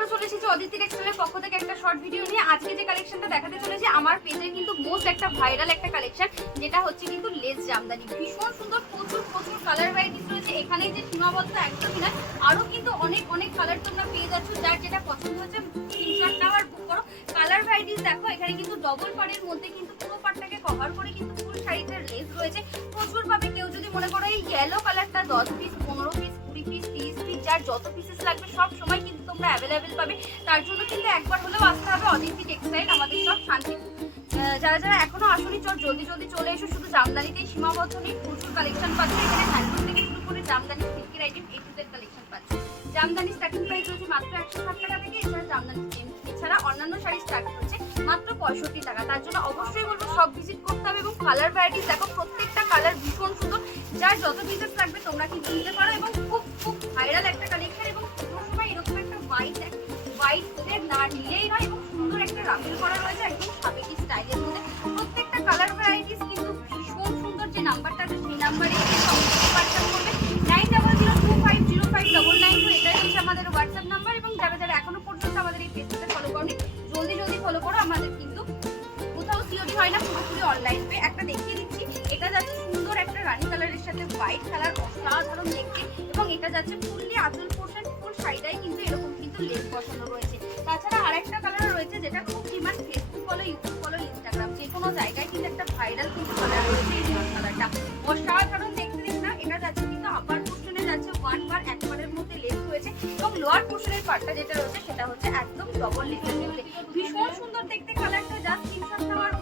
আবারও চলে এসেছি অদিতি টেক্সটাইলের পক্ষ থেকে একটা শর্ট ভিডিও নিয়ে। আজকে যে কালেকশনটা দেখাতে চলেছি আমার পেজে কিন্তু মোস্ট একটা ভাইরাল একটা কালেকশন, যেটা হচ্ছে কিন্তু লেস জামদানি। ভীষণ সুন্দর, প্রচুর প্রচুর কালার ভ্যারাইটিস রয়েছে। এখানে যে সীমাবদ্ধ একদমই নয়, আরও কিন্তু অনেক অনেক কালার তোমরা পেয়ে যাচ্ছ। যার যেটা পছন্দ হচ্ছে স্ক্রিনশটটা আর বুক করো। কালার ভ্যারাইটিস দেখো, এখানে কিন্তু ডবল পাড়ের মধ্যে কিন্তু পুরো পাড়টাকে কভার করে কিন্তু ফুল শাড়িতে লেস রয়েছে প্রচুর পাবে। কেউ যদি মনে করো এই ইয়েলো কালারটা 10 পিস, 15 পিস, 20 পিস, 30 পিস, যার যত পিসেস লাগবে সব সময় কিন্তু তোমরা অ্যাভেলেবেল পাবে। তার জন্য কিন্তু একবার হলেও আসতে হবে অদিতি টেক্সটাইল, আমাদের সব শান্তি। যারা যারা এখনো আসনি জলদি জলদি চলে এসো। শুধু জামদানিতেই সীমাবদ্ধ নেই, প্রচুর কালেকশন পাচ্ছে এখানে। হ্যান্ডলুম থেকে শুরু করে জামদানি, সিল্কের item, A to Z collection পাচ্ছে। জামদানি স্টার্টিং প্রাইস রয়েছে মাত্র 160 টাকা থেকে। এছাড়া জামদানি এছাড়া অন্যান্য শাড়ি স্টার্ট হচ্ছে মাত্র 65 টাকা। তার জন্য অবশ্যই বলবো সব ভিজিট করতে হবে। এবং কালার ভ্যারাইটিস দেখো, প্রত্যেকটা কালার ভীষণ সুন্দর। যার যত পিসেস লাগবে তোমরা কিন্তু নিতে পারো। এবং খুব খুব ভাইরাল একটা কালেকশন। এবং পুরো সময় এরকম একটা হোয়াইট না নিলেই নয়। এবং সুন্দর একটা রাফেল করা রয়েছে একদম সাবেকি স্টাইলের মধ্যে। প্রত্যেকটা কালার ভ্যারাইটিস কিন্তু ভীষণ সুন্দর। যে নাম্বারটা আছে সেই নাম্বারে হোয়াটসঅ্যাপ করবে 9002505992। এটাই হচ্ছে আমাদের হোয়াটসঅ্যাপ নাম্বার। এবং যারা যারা এখনো পর্যন্ত আমাদের এই পেজটাতে ফলো করনি, জলদি জলদি ফলো করো। আমাদের কিন্তু কোথাও সিওডি হয় না, পুরোপুরি অনলাইন পে। একটা দেখিয়ে দিচ্ছি, এটা যাচ্ছে সুন্দর একটা রানী কালারের সাথে হোয়াইট কালার, অসাধারণ দেখতে। এবং এটা যাচ্ছে ফুললি আঁচল পোর্শন, ফুল শাড়িটাই কিন্তু এরকম কিন্তু লেস বসানো রয়েছে। তাছাড়া আরেকটা কালার রয়েছে যেটা খুব ডিমান্ড, ফেসবুক বলো, ইউটিউব বলো, ইনস্টাগ্রাম, যে কোনো জায়গায় কিন্তু একটা ভাইরাল কিন্তু কালার রয়েছে। এই কালারটা অসাধারণ দেখতে। দেখ না, এটা যাচ্ছে কিন্তু আপার পোর্শনে যাচ্ছে ওয়ান বার, একবারের মধ্যে লেস রয়েছে। এবং লোয়ার পোর্শনের পার্টটা যেটা রয়েছে সেটা হচ্ছে একদম ডবল লেসের মধ্যে। ভীষণ সুন্দর দেখতে কালারটা। যা স্ক্রিনশট নেওয়ার